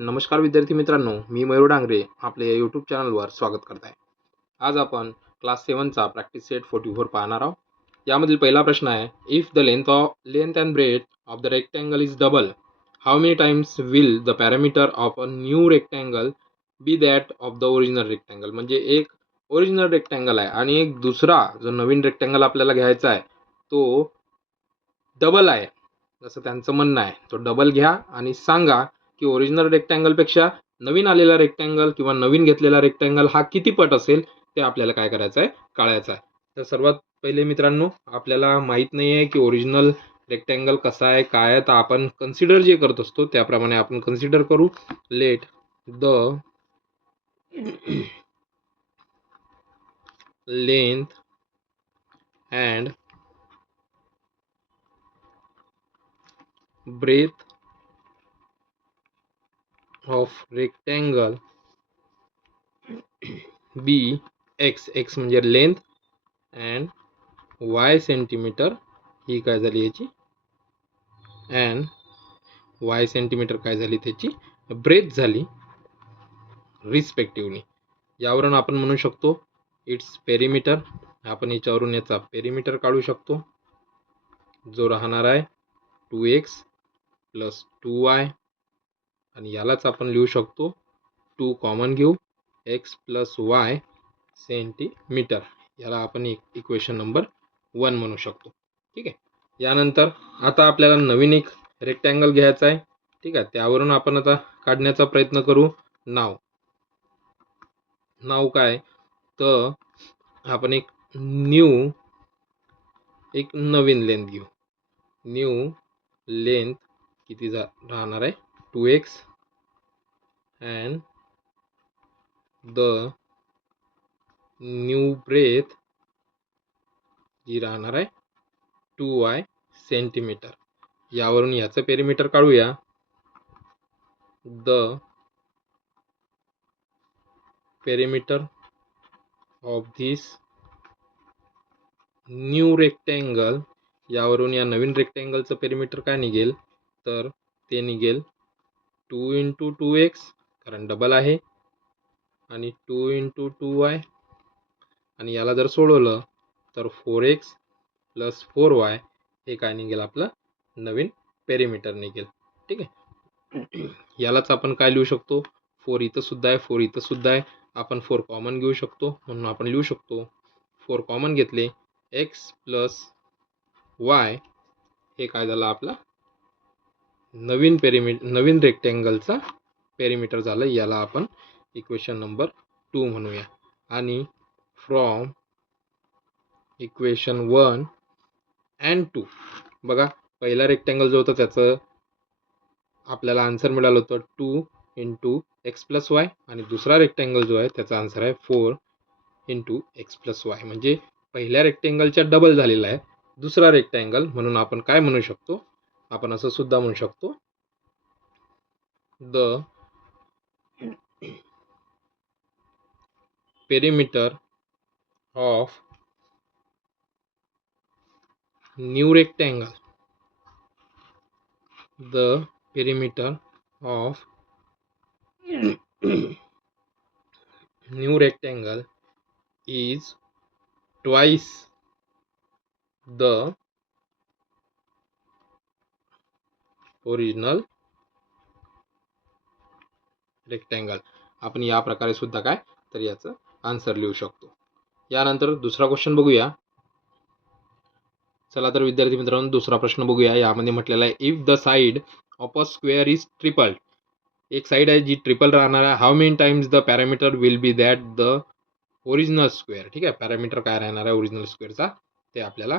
नमस्कार विद्यार्थी मित्रांनो, मी मयूर डांगरे आपल्या या यूट्यूब चॅनलवर स्वागत करत आहे. आज आपण क्लास 7चा प्रॅक्टिस सेट 44 पाहणार आहोत. यामधील पहिला प्रश्न आहे, if the length and breadth of the rectangle is double, how many times will the parameter of a new rectangle be that of the original rectangle. म्हणजे एक ओरिजिनल रेक्टँगल आहे आणि एक दुसरा जो नवीन रेक्टँगल आपल्याला घ्यायचा आहे तो डबल आहे, जसं त्यांचं म्हणणं आहे. तो डबल घ्या आणि सांगा की ओरिजिनल रेक्टँगलपेक्षा नवीन आलेला रेक्टँगल किंवा नवीन घेतलेला रेक्टँगल हा किती पट असेल ते आपल्याला काय करायचं आहे, काढायचं आहे. तर सर्वात पहिले मित्रांनो, आपल्याला माहीत नाही आहे की ओरिजिनल रेक्टँगल कसा आहे काय आहे, तर आपण कन्सिडर जे करत असतो त्याप्रमाणे आपण कन्सिडर करू. Let the length and breadth of rectangle b x म्हणजे लेंथ अँड y सेंटीमीटर ही काय झाली याची, अँड y सेंटीमीटर काय झाली त्याची ब्रेथ झाली रिस्पेक्टिव्हली. यावरून आपण म्हणू शकतो इट्स पेरिमीटर. आपण याच्यावरून याचा पेरिमीटर काढू शकतो जो राहणार आहे 2x + 2y आणि यालाच आपण लिहू शकतो 2 कॉमन घेऊ x + y सेंटीमीटर. याला आपण इक्वेशन नंबर 1 म्हणू शकतो. ठीक आहे. यानंतर आता आपल्याला नवीन एक रेक्टँगल घ्यायचा आहे. ठीक आहे. त्यावरून आपण आता काढण्याचा प्रयत्न करू. नाव काय, तर आपण एक नवीन लेंथ घेऊ. न्यू लेंथ किती राहणार आहे 2x and the new breadth जी राहणार आहे 2y सेंटीमीटर. यावरून याचं पेरिमीटर काढूया. The perimeter of this new rectangle. यावरून या नवीन रेक्टँगलचं पेरिमीटर काय निघेल, तर ते निघेल 2 × 2x कारण डबल आहे आणि 2 × 2y आणि याला जर सोडवलं तर 4x + 4y हे काय निघेल, आपलं नवीन पेरिमीटर निघेल. ठीक आहे. यालाच आपण काय लिहू शकतो, 4 इथं सुद्धा आहे, 4 इथं सुद्धा आहे, आपण 4 कॉमन घेऊ शकतो. म्हणून आपण लिहू शकतो 4 कॉमन घेतले x + y हे काय झालं, आपला नवीन रेक्टँगलचा पेरिमीटर झालं. याला आपण इक्वेशन नंबर 2 म्हणूया. आणि फ्रॉम इक्वेशन 1 अँड 2 बघा, पहिला रेक्टँगल जो होता त्याचं आपल्याला आन्सर मिळालं होतं 2 × x + y आणि दुसरा रेक्टँगल जो आहे त्याचा आन्सर आहे 4 × x + y. म्हणजे पहिल्या रेक्टँगलच्या डबल झालेला आहे दुसरा रेक्टँगल. म्हणून आपण काय म्हणू शकतो, आपण असं सुद्धा म्हणू शकतो the perimeter of new rectangle, the perimeter of new rectangle is twice the original rectangle. आपण या प्रकारे सुद्धा काय तर याचं आन्सर लिहू शकतो. यानंतर दुसरा क्वेश्चन बघूया. चला तर विद्यार्थी मित्रांनो, दुसरा प्रश्न बघूया. यामध्ये म्हटलेला आहे, if the side of a square is triple. एक साइड आहे जी ट्रिपल राहणार आहे. How many times the parameter will be that the original square. ठीक आहे. पॅरामीटर काय राहणार आहे ओरिजिनल स्क्वेअरचा ते आपल्याला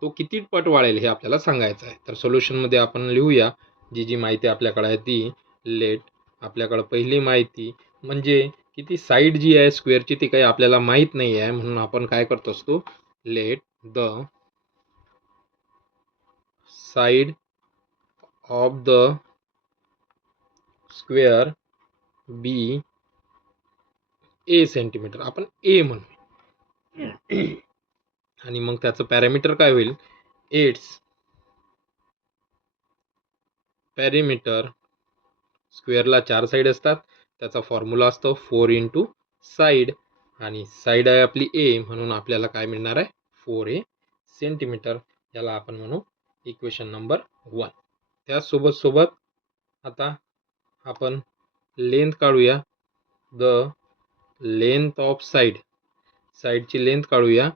तो किती पट वाढेल हे आपल्याला सांगायचं आहे. तर सोल्युशनमध्ये आपण लिहूया जी माहिती आपल्याकडे आहे ती. लेट आपल्याकडे पहिली माहिती म्हणजे किती साईड जी आहे स्क्वेअरची ती काही आपल्याला माहीत नाही आहे. म्हणून आपण काय करत असतो, let the side of the square be A centimeter. आपण ए म्हणू आणि मग त्याचं पॅरामीटर काय होईल, इट्स पेरिमीटर स्क्वेअरला 4 साईड असतात. त्याचा फॉर्म्युला असतो 4 इंटू साईड, आणि साईड आहे आपली ए, म्हणून आपल्याला काय मिळणार आहे 4a सेंटीमीटर. याला आपण म्हणू इक्वेशन नंबर 1. त्यासोबत आता आपण लेंथ काढूया. द लेंथ ऑफ साईडची लेंथ काढूया.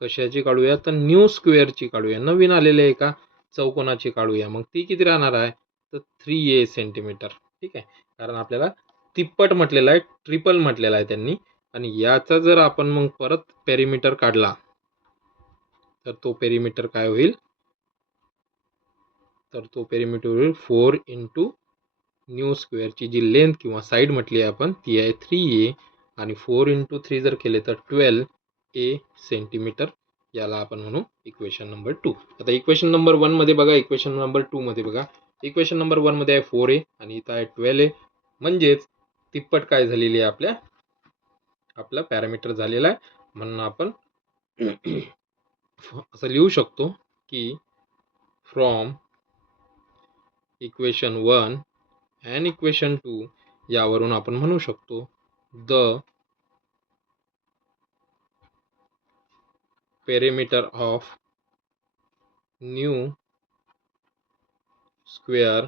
कशाची काढूया तर न्यू स्क्वेअरची काढूया. नवीन आलेले आहे का चौकोनाची काढूया. मग ती किती राहणार आहे तर 3a सेंटीमीटर. ठीक आहे, कारण आपल्याला तिप्पट म्हटलेलं आहे, ट्रिपल म्हटलेलं आहे त्यांनी. आणि याचा जर आपण मग परत पेरिमीटर काढला तर तो पेरिमीटर काय होईल तर तो पेरिमीटर होईल 4 इंटू न्यू स्क्वेअरची जी लेंथ किंवा साईड म्हटली आहे आपण ती आहे 3a, आणि 4 इंटू 3 जर केले तर 12a सेंटीमीटर. याला आपण म्हणू इक्वेशन नंबर 2. आता इक्वेशन नंबर 1 मध्ये बघा, इक्वेशन नंबर 2 मध्ये बघा. इक्वेशन नंबर 1 मध्ये आहे 4a आणि इथं आहे 12a, म्हणजेच तिप्पट काय झालेली आहे आपला पॅरामीटर झालेला आहे. म्हणून आपण असं लिहू शकतो की फ्रॉम इक्वेशन 1 अँड इक्वेशन 2 यावरून आपण म्हणू शकतो the perimeter of new square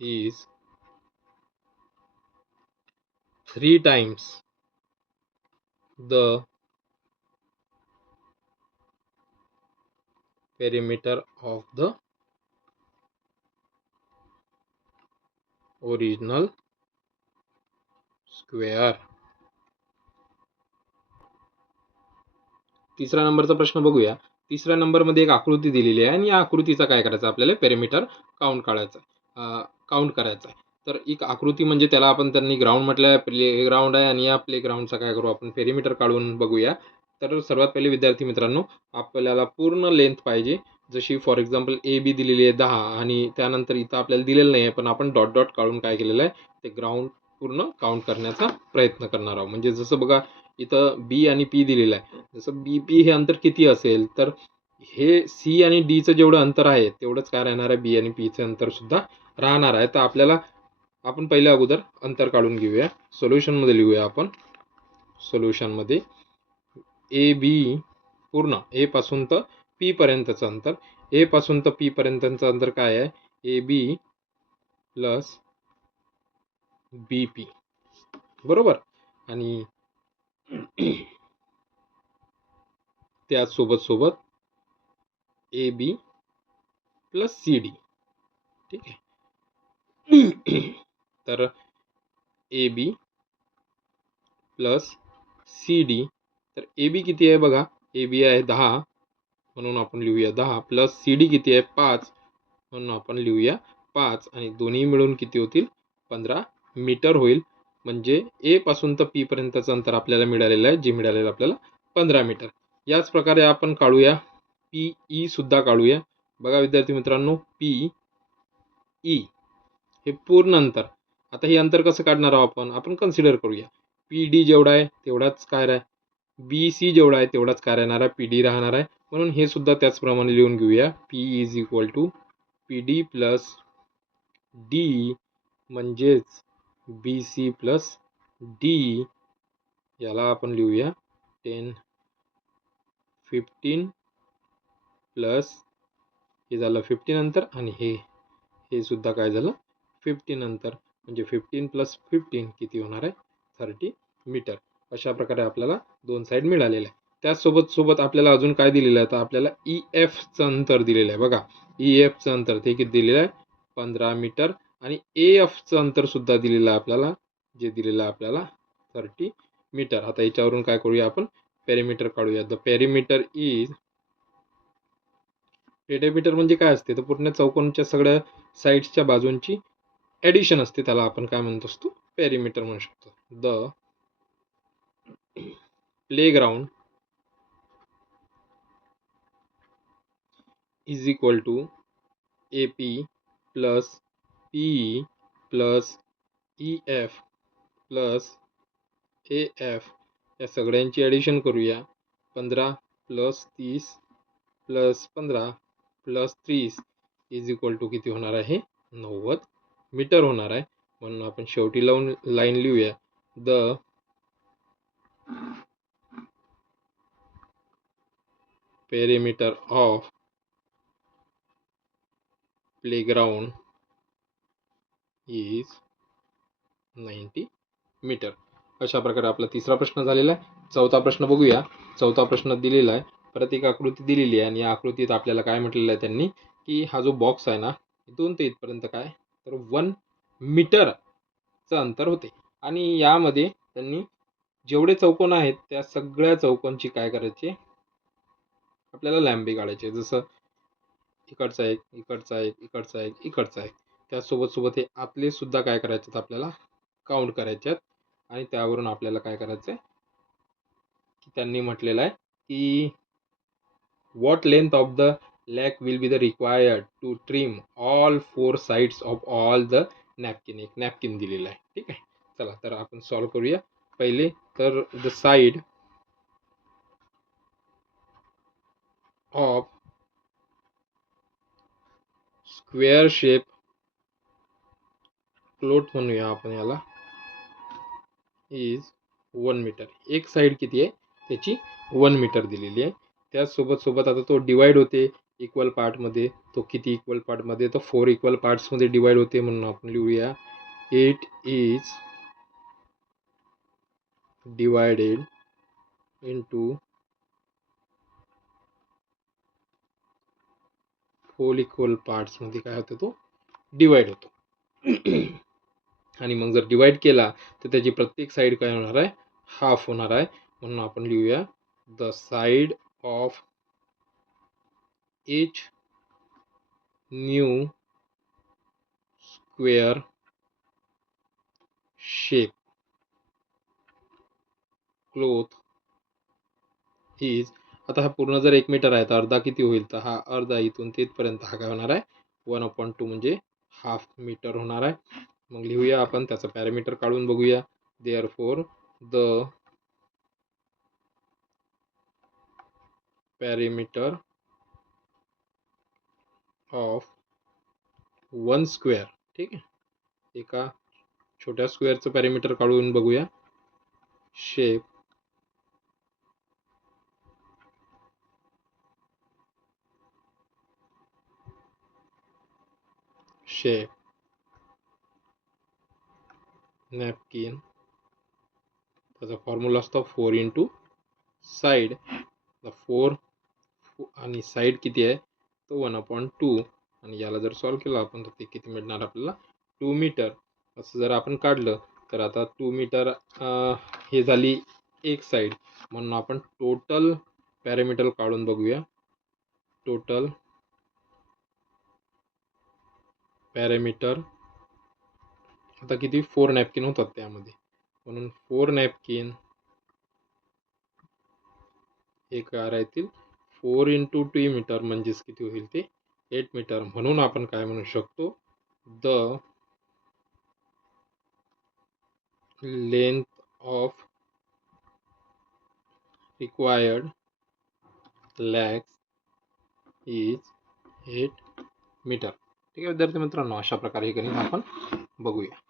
is 3 times the perimeter of the original square. तिसरा नंबरचा प्रश्न बघूया. तिसऱ्या नंबरमध्ये एक आकृती दिलेली आहे आणि या आकृतीचा काय करायचं आपल्याला पेरिमीटर काउंट करायचं आहे. तर एक आकृती म्हणजे त्याला आपण त्यांनी ग्राउंड म्हटलं आहे, प्ले ग्राउंड आहे, आणि या प्ले ग्राउंडचा काय करू आपण पेरिमीटर काढून बघूया. तर सर्वात पहिले विद्यार्थी मित्रांनो, आपल्याला पूर्ण लेंथ पाहिजे. जशी फॉर एक्झाम्पल ए बी दिलेली आहे 10, आणि त्यानंतर इथं आपल्याला दिलेलं नाही आहे, पण आपण डॉट डॉट काढून काय केलेलं आहे ते ग्राउंड पूर्ण काउंट करण्याचा प्रयत्न करणार आहोत. म्हणजे जसं बघा इथं बी आणि पी दिलेलं आहे. जसं बी पी हे अंतर किती असेल तर हे सी आणि डीचं जेवढं अंतर आहे तेवढंच काय राहणार आहे बी आणि पीचं अंतर सुद्धा राहणार आहे. तर आपण पहिल्या अगोदर अंतर काढून घेऊया. सोल्युशनमध्ये लिहूया आपण. सोल्युशनमध्ये ए बी पूर्ण ए पासून तर पी पर्यंतचं अंतर, ए पासून तर पी पर्यंतचं अंतर काय आहे ए बी प्लस बी पी, बरोबर. आणि त्यासोबत A B plus C D. ठीक आहे. तर A B plus C D. तर ए बी किती आहे बघा, ए बी आहे 10, म्हणून आपण लिहूया 10, प्लस सी डी किती आहे 5, म्हणून आपण लिहूया 5, आणि दोन्ही मिळून किती होतील 15 मीटर होईल. म्हणजे ए पासून तर पी पर्यंतचं अंतर आपल्याला मिळालेलं आहे, जे मिळालेलं आपल्याला 15 मीटर. याच प्रकारे आपण काढूया पी ई सुद्धा काढूया. बघा विद्यार्थी मित्रांनो, पी ई हे पूर्ण अंतर. आता हे अंतर कसं काढणार आहोत आपण कन्सिडर करूया. पी डी जेवढा आहे तेवढाच काय राह बी सी जेवढा आहे तेवढाच काय राहणार आहे पी डी राहणार आहे. म्हणून हे सुद्धा त्याचप्रमाणे लिहून घेऊया. P is equal to P D plus D, म्हणजेच बी सी प्लस डी. याला आपण लिहूया 10 15 प्लस हे झालं 15 अंतर, आणि हे सुद्धा काय झालं 15 नंतर. म्हणजे 15 प्लस 15 किती होणार आहे 30 मीटर. अशा प्रकारे आपल्याला दोन साईड मिळालेले आहे. त्यासोबत आपल्याला अजून काय दिलेलं आहे तर आपल्याला ई एफचं अंतर दिलेलं आहे. बघा ई एफचं अंतर ते किती दिलेलं आहे 15 मीटर, आणि ए एफचं अंतर सुद्धा दिलेलं आहे आपल्याला, जे दिलेलं आहे आपल्याला 30 मीटर. आता याच्यावरून काय करूया आपण पेरिमीटर काढूया. द पेरिमीटर इज, पेरिमीटर म्हणजे काय असते तर पूर्ण चौकोनच्या सगळ्या साईड्सच्या बाजूंची ॲडिशन असते, त्याला आपण काय म्हणत असतो पेरिमीटर म्हणू शकतो. The playground is equal to A P plus P plus E F plus A F. या सगळ्यांची ॲडिशन करूया. 15 plus 30 plus 15 plus 30 is equal to किती होणार आहे 90 मीटर होणार आहे. म्हणून आपण शेवटी लाईन लिहूया the perimeter of playground is 90 metre. अशा प्रकारे आपला तिसरा प्रश्न झालेला आहे. चौथा प्रश्न बघूया. चौथा प्रश्न दिलेला आहे, परत एक आकृती दिलेली आहे आणि या आकृतीत आपल्याला काय म्हटलेलं आहे त्यांनी की हा जो बॉक्स आहे ना, 2 ते इथपर्यंत काय तर 1 मीटरचं अंतर होते आणि यामध्ये त्यांनी जेवढे चौकोन आहेत त्या सगळ्या चौकोनची काय करायचे आपल्याला लांबी काढायची. जसं इकडचा एक, इकडचा एक, इकडचा एक, इकडचा एक. त्यासोबत सोबत हे आतले सुद्धा काय करायचे आपल्याला काउंट करायचे आहेत आणि त्यावरून आपल्याला काय करायचं आहे की त्यांनी म्हटलेलं आहे की what length of the leg will be the required to trim all 4 sides of all the napkin. एक नॅपकिन दिलेला आहे. ठीक आहे. चला तर आपण सॉल्व करूया. पहिले तर the side of square shape cloth म्हणूया आपण याला इज 1 मीटर. एक साइड किती आहे त्याची 1 मीटर दिलेली आहे. त्यासोबत सोबत आता तो डिवाइड होते इक्वल पार्टमध्ये. तो किती इक्वल पार्टमध्ये तर 4 इक्वल पार्ट्समध्ये डिवाइड होते म्हणून आपण लिहूया it is divided into 4 equal पार्ट्समध्ये काय होतं तो डिवाइड होतो. आणि मग जर डिवाइड केला तर त्याची प्रत्येक साइड काय होणार आहे हाफ होणार आहे. म्हणून आपण लिहूया the side of each new square shape cloth is. आता हा पूर्ण जर 1 मीटर आहे तर अर्धा किती होईल तर हा अर्धा इथून तिथपर्यंत हा काय होणार आहे 1/2 म्हणजे हाफ मीटर होणार आहे. मग लिहूया आपण त्याचं पॅरामीटर काढून बघूया. Therefore the parameter of 1 square. ठीक आहे. एका छोट्या स्क्वेअरचं पॅरामीटर काढून बघूया. Shape shape napkin. त्याचा फॉर्म्युला असतो 4 इंटू साइड. 4 आणि साइड किती आहे तो 1/2 आणि याला जर सॉल्व केलं आपण तर ते किती मिळणार आपल्याला 2 मीटर. असं जर आपण काढलं तर आता 2 मीटर हे झाली एक साइड. म्हणून आपण टोटल पॅरामीटर काढून बघूया. टोटल पॅरामीटर आता किती 4 नॅपकिन होतात त्यामध्ये. म्हणून 4 नॅपकिन हे काय राहतील 4 इंटू 2 मीटर म्हणजेच किती होईल ते 8 मीटर. म्हणून आपण काय म्हणू शकतो the length of required legs is 8 metre. ठीक आहे विद्यार्थी मित्रांनो, अशा प्रकारे हे गणित आपण बघूया.